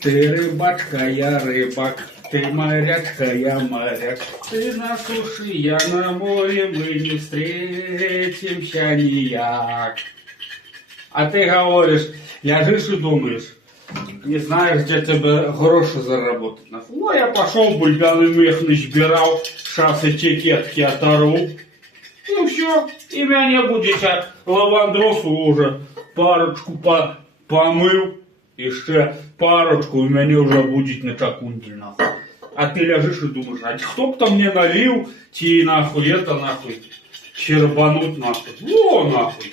Ты рыбачка, я рыбак, ты морячка, я моряк. Ты на суше, я на море, мы не встретимся нияк. А ты говоришь, ляжешь и думаешь, не знаешь, где тебе гроши заработать. Ну, я пошел, бульбяный мех насбирал, сейчас этикетки оторву. И все, и меня будет, а лавандросу уже парочку помыл. Еще парочку, и меня уже будет на чакундель, нахуй. А ты ляжешь и думаешь, а кто кто мне налил, ти нахуй, это нахуй, чербануть нахуй. Во нахуй.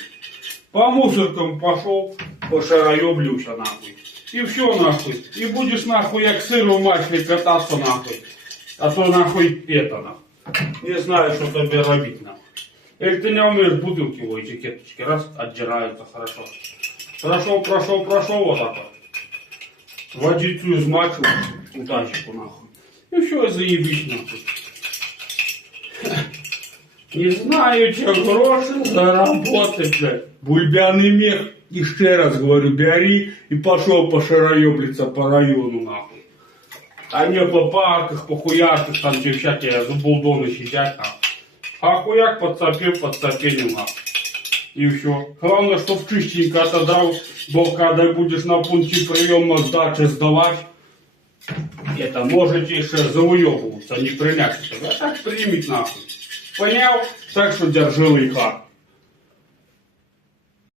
По мусоркам пошел, пошароеблился нахуй. И все нахуй. И будешь нахуй, як сыр в масле кататься нахуй. А то нахуй это нахуй. Не знаю, что тебе робить нахуй. Или ты не умеешь бутылки его этикеточки, раз, отдираются хорошо. Прошел, вот так вот. Водицу измачивал, удачку нахуй. И все, заебись нахуй. Не знаю, тебе гроши заработать, блядь. Бульбяный мех, еще раз говорю, бери и пошел пошароеблиться по району нахуй. А не по парках, по хуярках, там где всякие забулдоны сидят нахуй. А хуяк подцепил нахуй. И все. Главное, чтоб чистенько отодрал, бо когда будешь на пункте приема сдачи сдавать, это можете еще зауебываться, не принять. А так примить нахуй. Понял? Так что держи лайка.